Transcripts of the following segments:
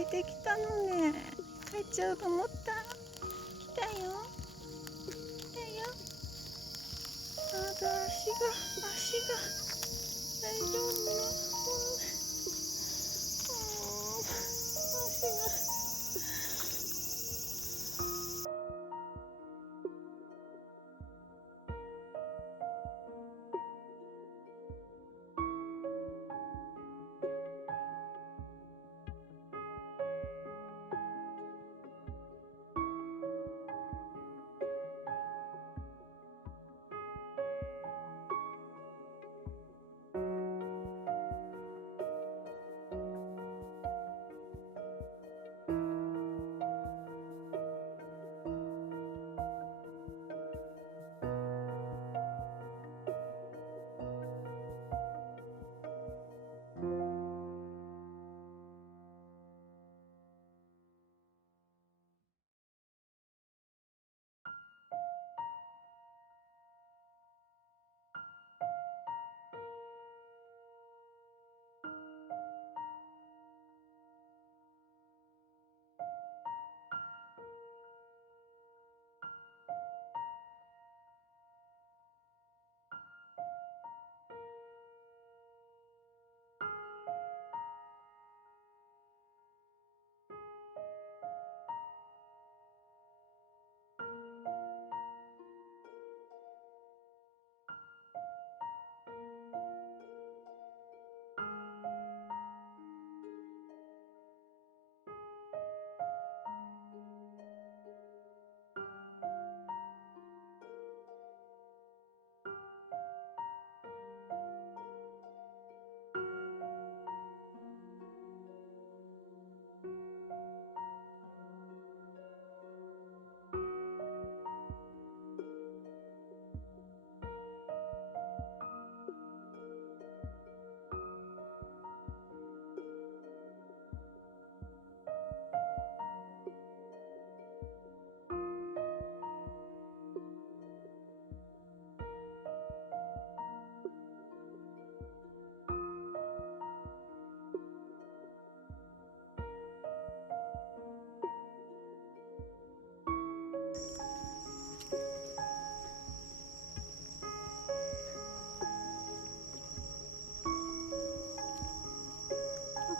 出てきたのね。帰っちゃうと思った。来たよ。来たよ。まだ足が大丈夫？足が。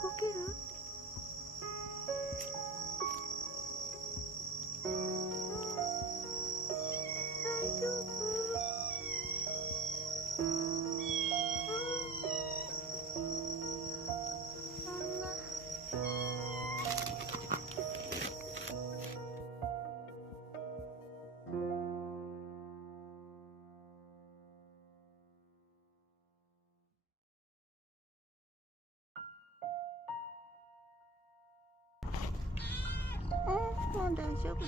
動ける？大丈夫？そんな。もう大丈夫だよ。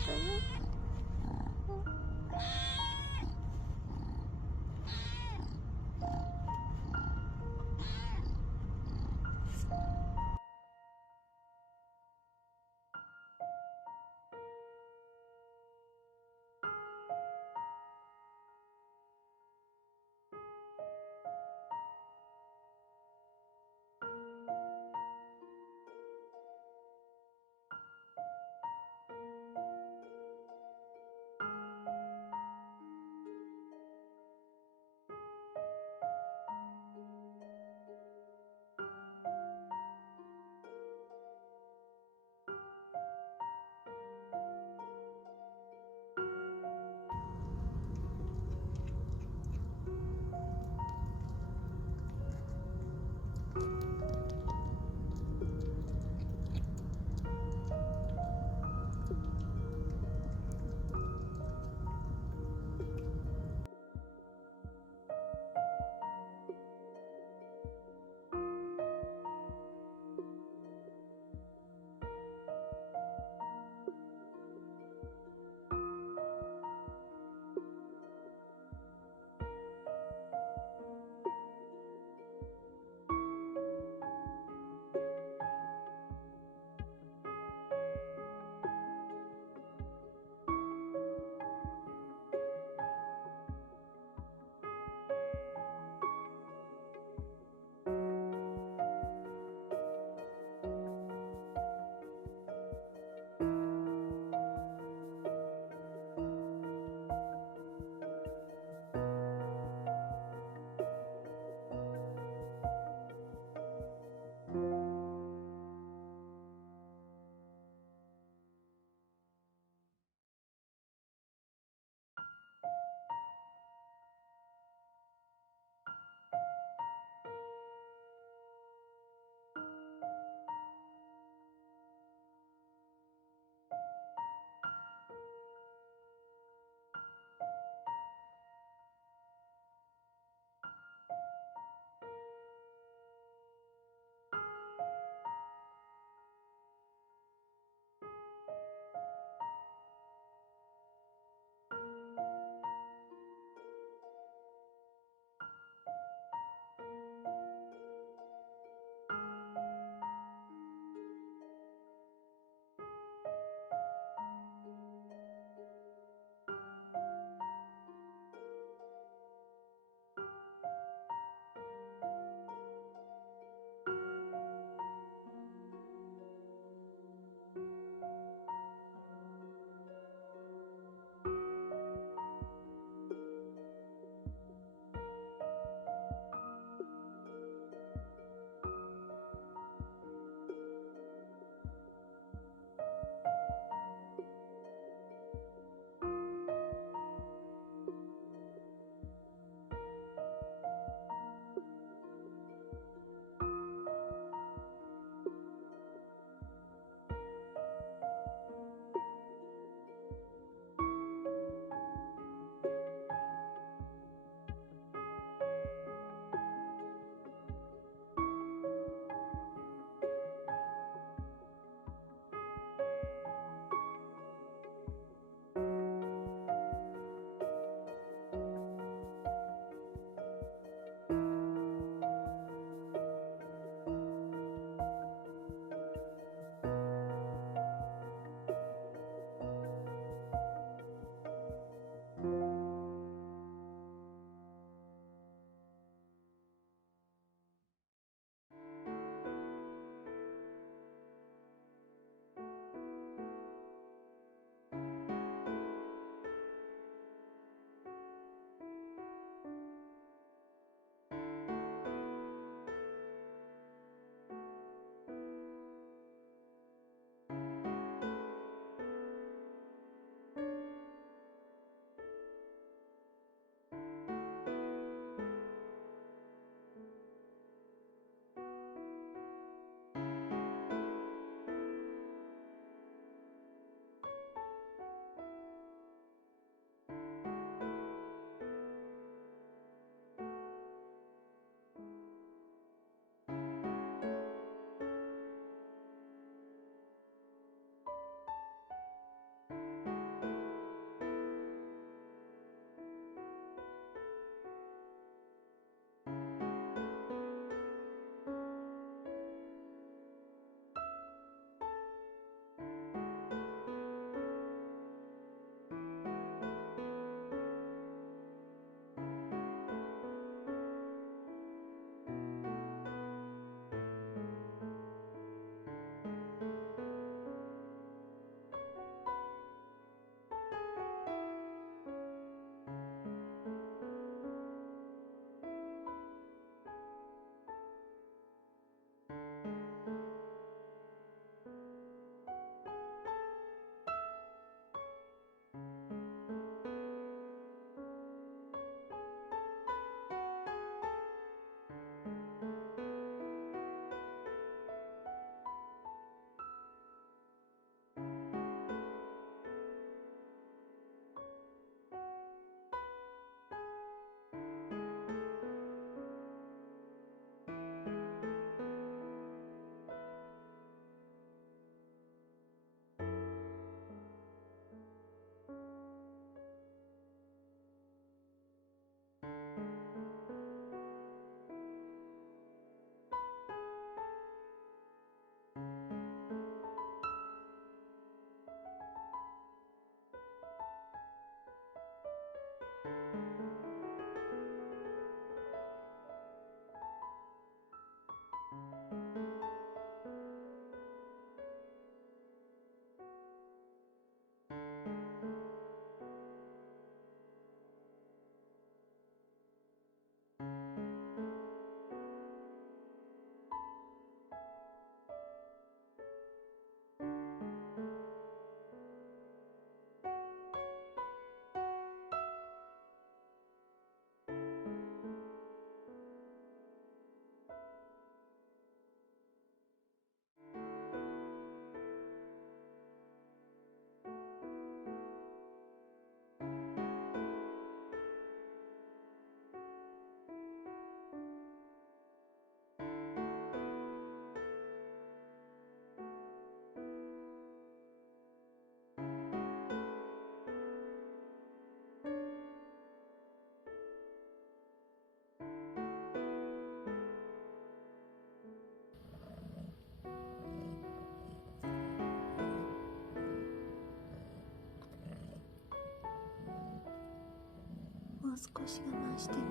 もう少し我慢してね、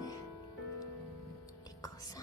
リコさん。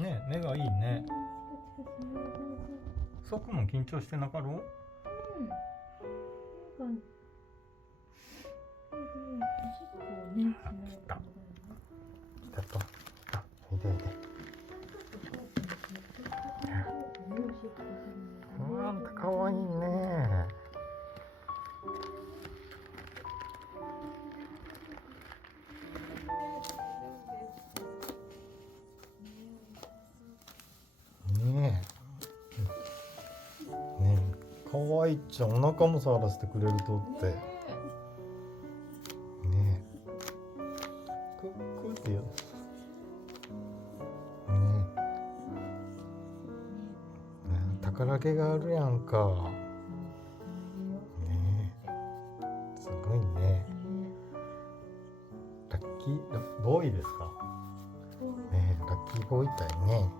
ねえ、目がいいね。そこも緊張してなかろう？来たと。あ、いでいで。あんたかわいいね。ねえ。ねえ、かわいいじゃん。お腹も触らせてくれるとって。ねえ。こうってよ。ねえ。宝毛があるやんか。ねえ。すごいね。ラッキーボーイですか。ねえ、ラッキーボーイみたいね。よ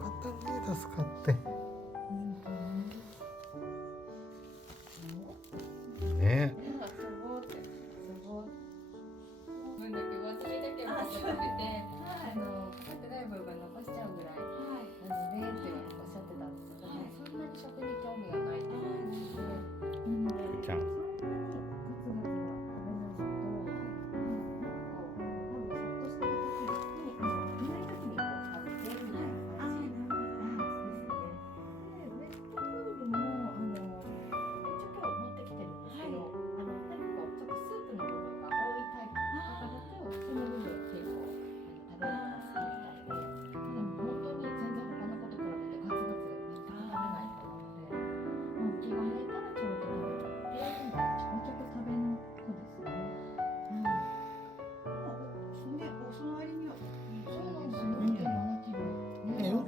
かったね、助かって。ねえ。ちゃん。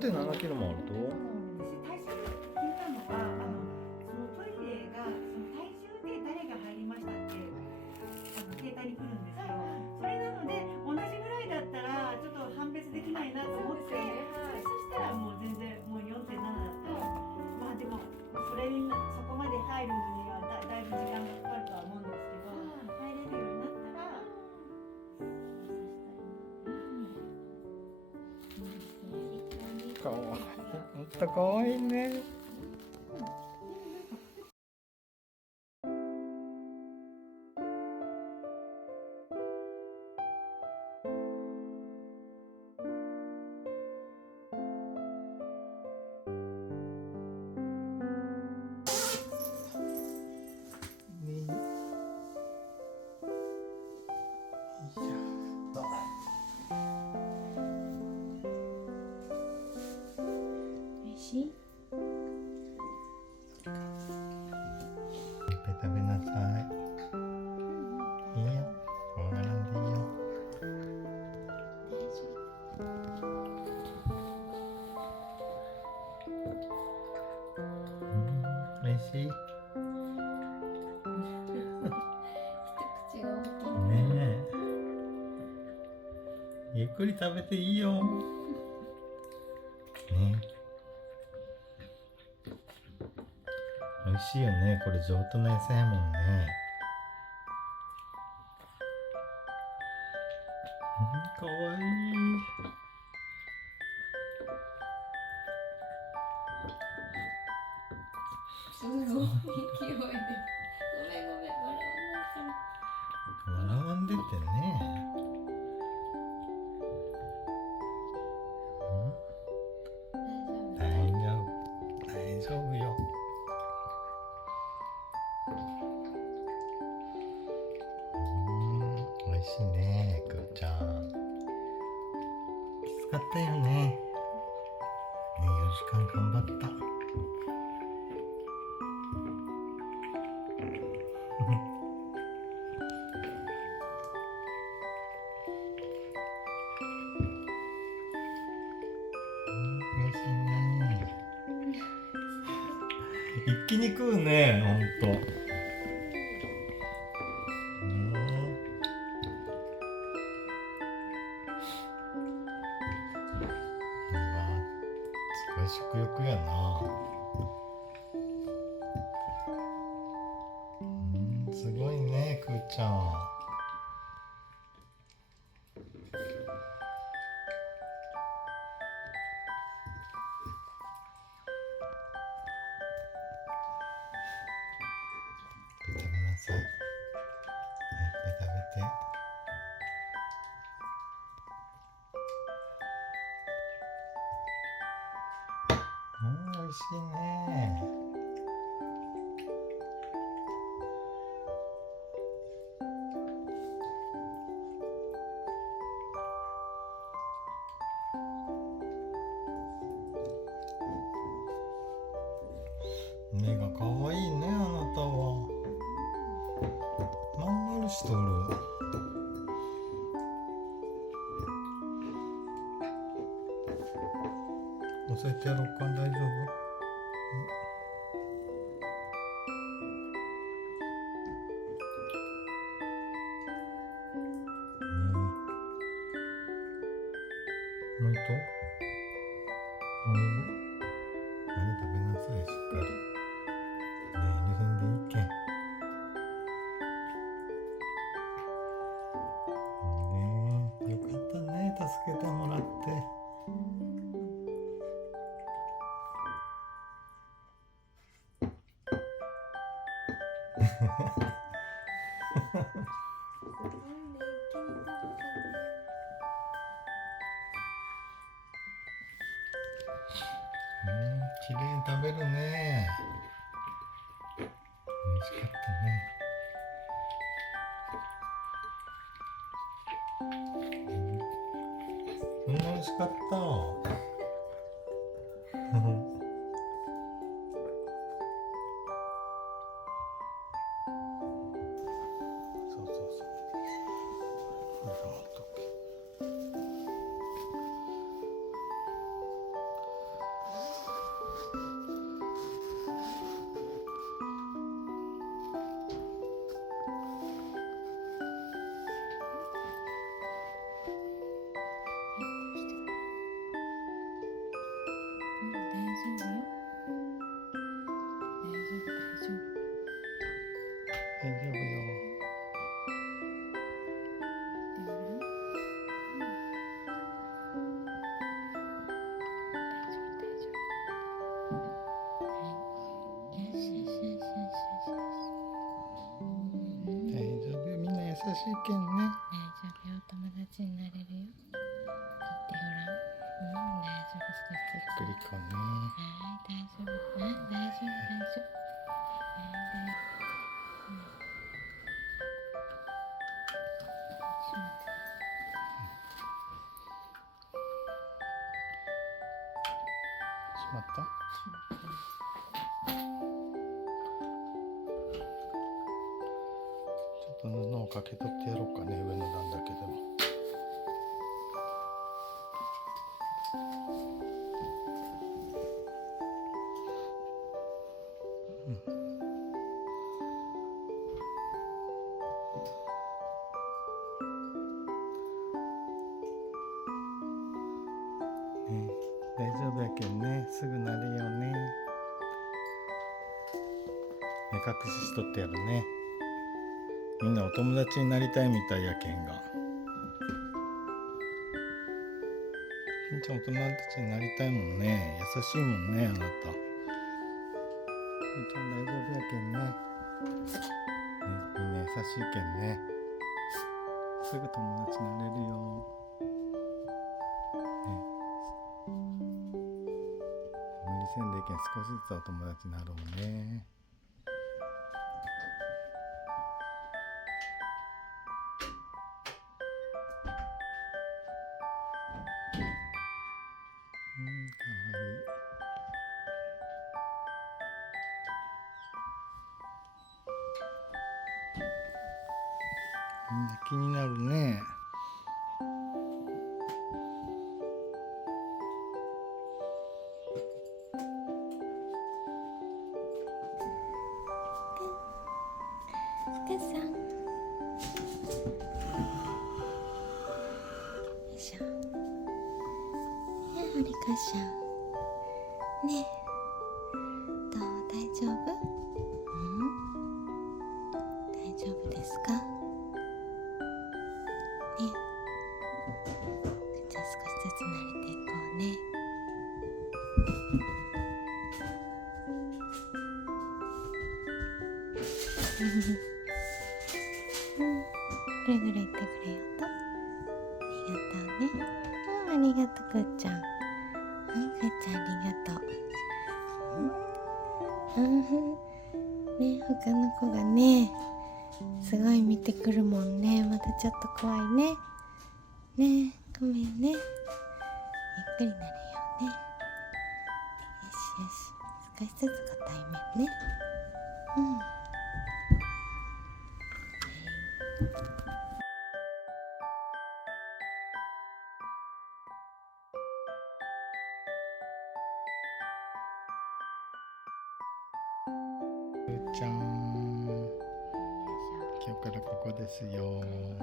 4.7 キロもあると。体重気になるのが、そのトイレがその体重で誰が入りましたって携帯に来るんですよ。それなので同じぐらいだったらちょっと判別できないなと思って、そしたらもう全然もう 4.7 だったら、まあでもそこまで入るにはだいぶ時間がかかるとは思うんですけど、入れるようになったら。かわいい。ほんとかわいいね。食べなさい。いいよ。怖がらんでいいよ。おいしい。ねえ。ゆっくり食べていいよ。ね。美味しいよね。これ上等な餌やもんね。かわいい。すごい勢いで。ごめん笑わんでってね。大丈夫。大丈夫よ。美味しいね、くーちゃん。きつかったよね。ね、4時間頑張った。一気に食うね、ほんと。うわ、すごい食欲やな。すごいね、くーちゃん。食べなさい。いっぱい食べて。美味しいね。目が可愛いね、あなたは。まん丸しとる。押さえてやろうか、大丈夫？もう一頭？食べなさい、しっかり。ねえ、入れんでいいけん。ねえ、よかったね、助けてもらって。綺麗に食べるね。美味しかったね。そんな美味しかった。そうそうそう。これ持っとけ。大丈夫よ。大丈夫よ、みんな優しいけんね。大丈夫よ、友達になれるよ。だってほら、大丈夫、少しずつ。ゆっくりこうね。はい、大丈夫。大丈夫、大丈夫。しまった？ちょっと布をかけとってやろうかね、上の段だけでも。ね、大丈夫やけんね、すぐなれよね。目隠ししとってやるね。みんなお友達になりたいみたいやけんが。しんちゃんお友達になりたいもんね。優しいもんね、あなた。くーちゃん大丈夫やけんね。ね、みんな優しいけんね。すぐ友達になれるよ。無理せんでいけん、少しずつお友達になろうね。かわいい。みんな気になるね。かさん。よいしょ。ねえはるかさん。ねえ、どう、大丈夫？大丈夫ですか？ね、じゃあ少しずつ慣れていこうね。ぐるぐる言ってくれよと。ありがとうね。ありがとうくーちゃん。くーちゃんありがとう。ね、他の子がね、すごい見てくるもんね。またちょっと怖いね。ねえ、ごめんね。ゆっくりなるよね。よしよし。少しずつご対面ね。くーちゃん、今日からここですよ。ね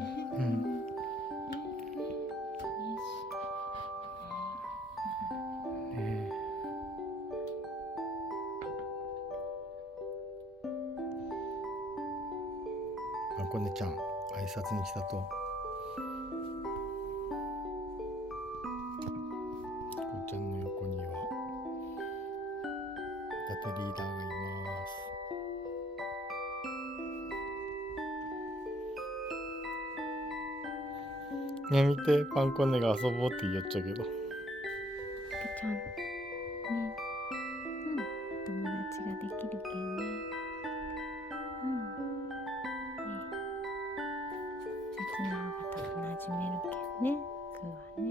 え、あこねちゃん、挨拶に来たと。こうちゃんの横にはホタテリーダーがいます。ね、見て、パンコネが遊ぼうって言っちゃうけど。くちゃん、ね、友達ができるけんね。そっちの方が多分馴染めるけんね。くーはね。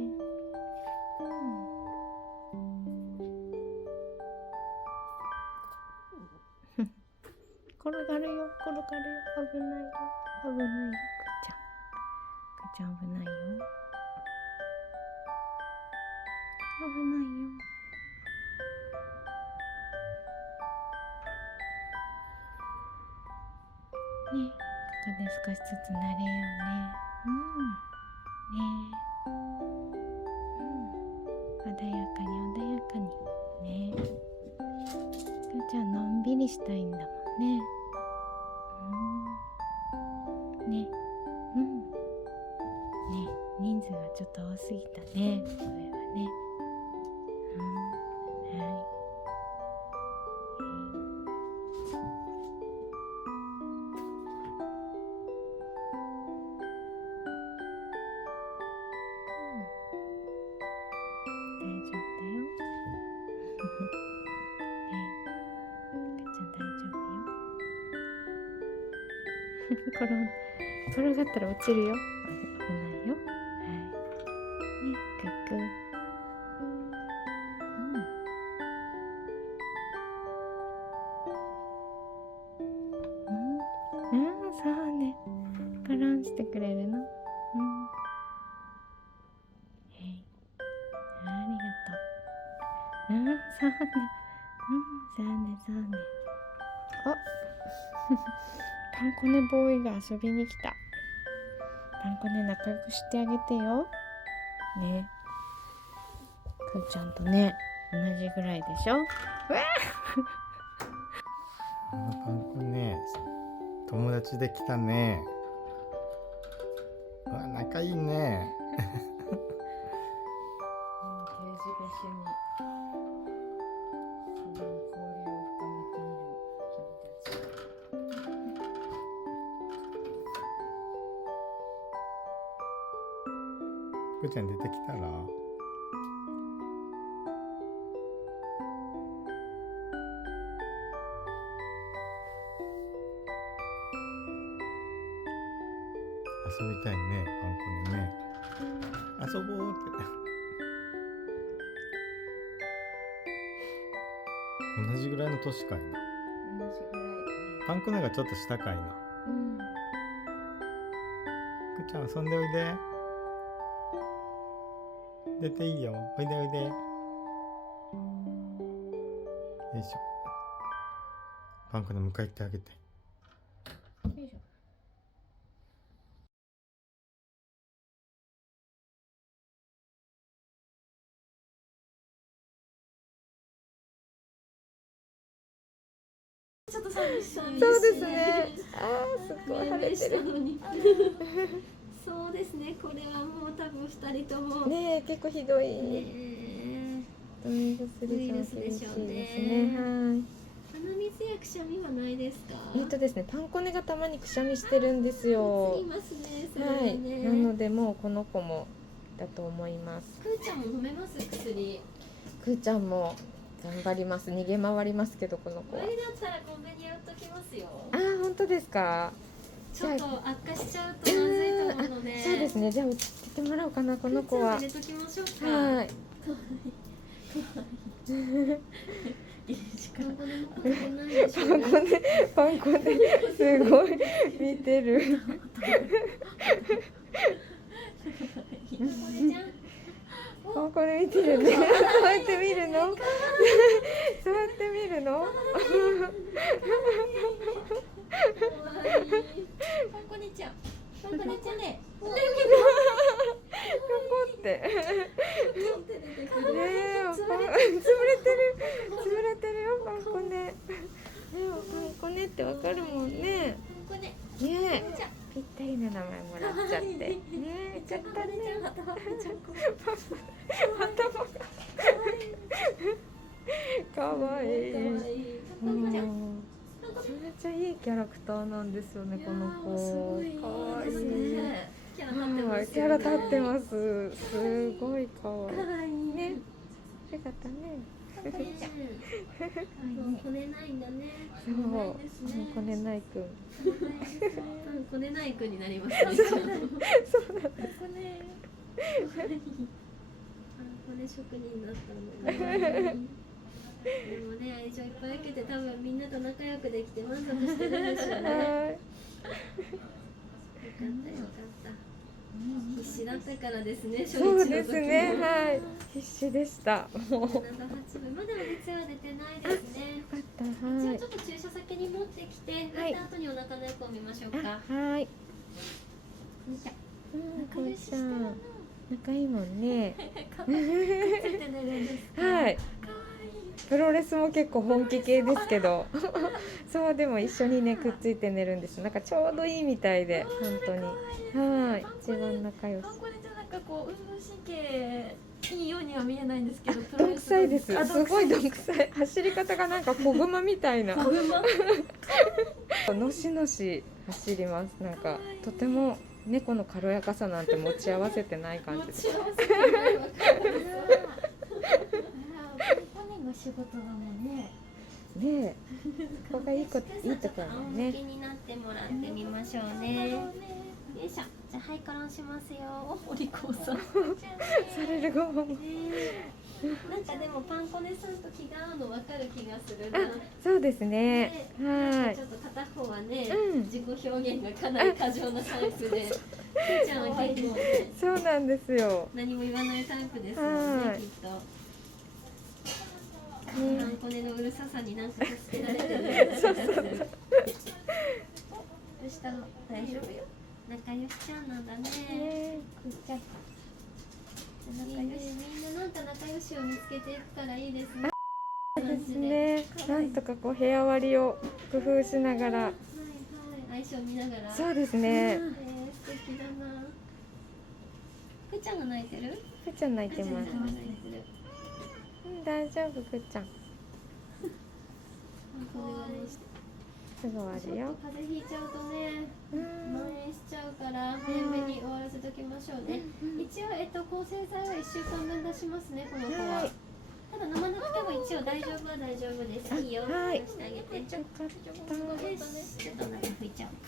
転がるよ、転がるよ、危ないよ、危ないよ、くーちゃん。くーちゃん危ないよ。危ないよ。ね、ここで少しずつ慣れようね。ね穏やかに穏やかに。ねくーちゃんのんびりしたいんだもんね。ねね、人数がちょっと多すぎたね、上はね。はい。大丈夫だよ。くーちゃん大丈夫よ。転がったら落ちるよ。危ないよ。はい。ね、くっく。そうね。コロンしてくれるの。ありがとう。そうね。そうね、そうね。あパンコネボーイが遊びに来た。パンコネ仲良くしてあげてよ。ね。くーちゃんとね、同じぐらいでしょ。パンコね、友達できたね。わ、仲いいね。ケージ越しに交流を深めている君たち。くーちゃん出てきたら。遊びたいね、パンコね。遊ぼうって。同じぐらいの年かいな。同じぐらいだね。パンコネがちょっと下かいな。くーちゃん遊んでおいで。出ていいよ。おいでおいで。よいしょ。パンコネ迎え行ってあげて。よいしょ。ちょっと寂しい。そうですね。あーすごい晴れてる。のに。そうですね。これはもう多分二人とも。ねえ結構ひどい。ね飲み薬も厳しいですね。はい。鼻水やくしゃみはないですか？ですね、パンコネがたまにくしゃみしてるんですよ。いますね。そはれね。い。なのでもうこの子もだと思います。くーちゃんも飲めます薬。くーちゃんも頑張ります。逃げ回りますけどこの子は。これだったらコンビニ売っときますよ。あー本当ですか。ちょっと悪化しちゃうとまずいと思うので。そうですね。じゃあ打ってもらおうかなこの子は。入れときましょうか。はい。パンコネもことないでしょうね。パンコネすごい見てる。パンコネ見てるね。そうやって見るの？そうやって見るの？パンコネちゃん。パンコネちゃんね。横って。ねえ、潰れてるよパンコネ。ねえ、パンコネってわかるもんね。パンコネ。ねえ、ぴったりな名前もらっちゃって。ねえ、よかったね。頭がかわいい。めっちゃいいキャラクターなんですよねこの子。かわいい。キャラ立ってます。すごいかわいい。ね、よかったね。こねないんだね。そう、こねないくん。こねないくんになりますね。そうなんだ。これ職人だったのね。でもね、愛情いっぱい受けて多分みんなと仲良くできて満足してるんでしょうね。よかったよかった。必死だったからですね。そうですね。はい。必死でした。もう。7、8分。まだ熱は出てないですね。よかった。じゃあはい。ちょっと注射先に持ってきて、打った後にお腹のエコー見ましょうか。はい。こうちゃん。仲いいもんね。はい。プロレスも結構本気系ですけどそうでも一緒にねくっついて寝るんです。なんかちょうどいいみたいで本当にはい一番仲良し。パンコネじゃなんかこう運動神経いいようには見えないんですけど、どんくさいです。すごいどんくさい。走り方がなんか子熊みたいな。のしのし走ります。なんかとても猫の軽やかさなんて持ち合わせてない感じです。仕事だもんね。ねえ、ここがいいところだ仰向ね。けになってもらってみましょうね。よいしょ。じゃあハイカロンしますよ。お利口さん。される側も。なんかでもパンコネさんと気が合うの分かる気がするな。そうですね。はいちょっと片方はね、うん自己表現がかなり過剰なタイプで、くーちゃんは結構ね、そうなんですよ。何も言わないタイプですよね、はいきっと。パンコネのうるささになんか助けられてる気がする。どうしたの？大丈夫よ。仲良しちゃんなんだね。くーちゃん。いいね、みんななんか仲良しを見つけていくからいいですね。ですね。なんとかこう部屋割りを工夫しながら。はいはい、相性見ながら。そうですね。素敵だな。くーちゃんが泣いてる？くーちゃん泣いてます。泣いてる。大丈夫くーちゃん。お願いして。すぐ終わるよ。風邪ひいちゃうとね、蔓延しちゃうから早めに終わらせときましょうね。一応抗生剤は1週間分出しますね、この子は。ただ飲まなくても一応大丈夫は大丈夫です。いいよ。はいしてあげて。よかった。ちょっとお腹拭いちゃおうか。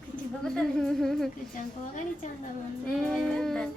くーちゃん頑張ったね。くーちゃん怖がりちゃんだもんね。はい。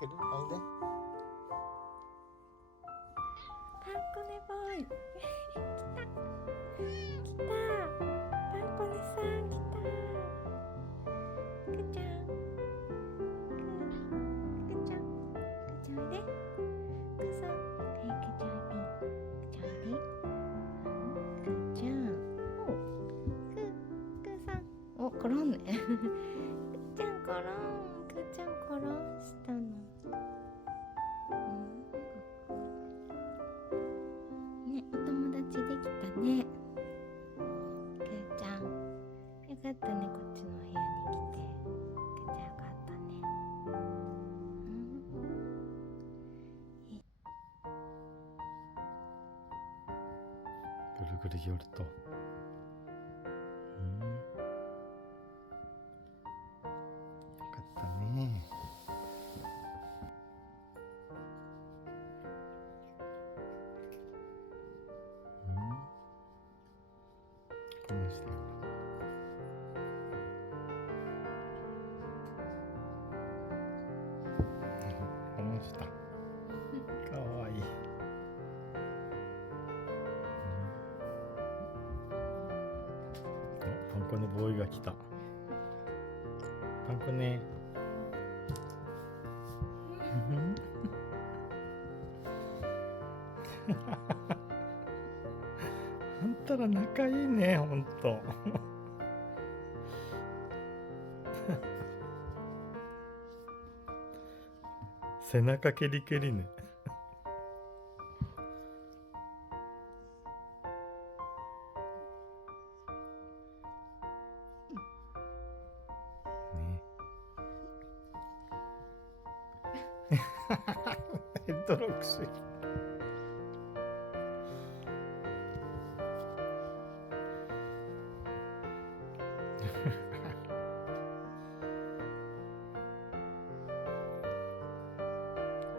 くるおいで。パンコネボーイ来たパンコネさん来た。くーちゃんくーちゃんおいで。くーさんくーちゃんおいで。くーちゃんおくーさんお転んねくーちゃん転んくーちゃん転んしたの。ね、お友達できたね。くーちゃん、よかったね、こっちの部屋に来て。くーちゃんよかったね。ぐるぐる寄ると。よかったね。この下この下かわいい。パンコネボーイが来た。パンコネあんたら仲いいね、ほんと。背中蹴り蹴りね。ヘッドロックしてきた。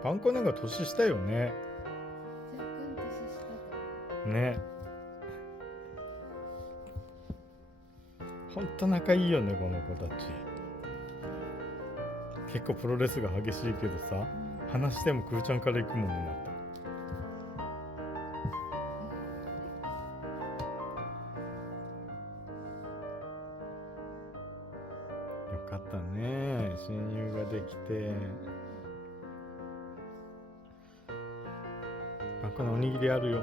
パンコネが年下よね。若干年下と。ね。ほんと仲いいよね、この子たち。結構プロレスが激しいけどさ、話してもくーちゃんから行くもんね、また。よかったね、親友ができて。あ、このおにぎりあるよ。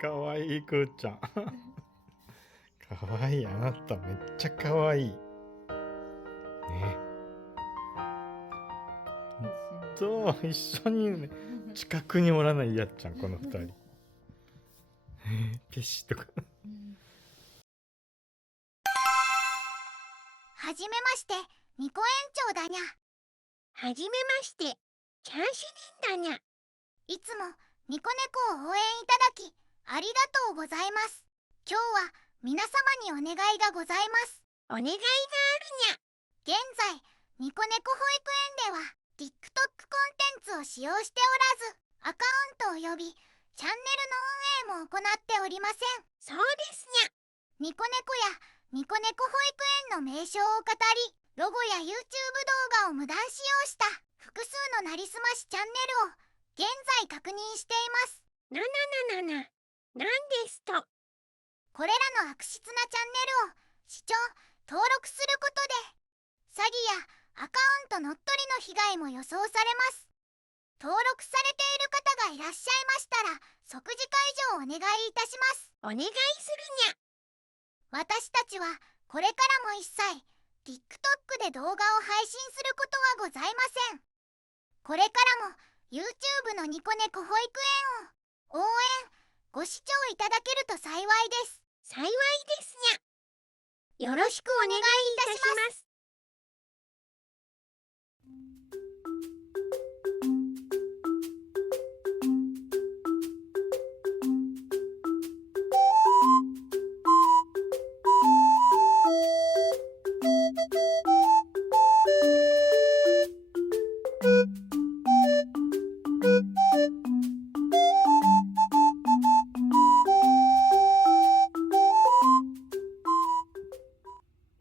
かわいいくーちゃん。かわいい、あなためっちゃかわいい。ね。そう、一緒にね、近くにおらないやっちゃん、この二人。ペシとか。はじめまして、ニコ園長だにゃ。はじめまして、チャンシリンだにゃ。いつもニコ猫を応援いただき、ありがとうございます。今日は皆様にお願いがございます。お願いがあるにゃ。現在、ニコ猫保育園では TikTok コンテンツを使用しておらず、アカウントを呼び、チャンネルの運営も行っておりません。そうですにゃ。ニコ猫やニコ猫保育園の名称を語り、ロゴや YouTube 動画を無断使用した複数のなりすましチャンネルを現在確認しています。なんですと。これらの悪質なチャンネルを視聴、登録することで、詐欺やアカウント乗っ取りの被害も予想されます。登録されている方がいらっしゃいましたら、即時解除をお願いいたします。お願いするにゃ。私たちはこれからも一切 TikTok で動画を配信することはございません。これからも YouTube のニコ猫保育園を応援、ご視聴いただけると幸いです。幸いですにゃ。よろしくお願いいたします。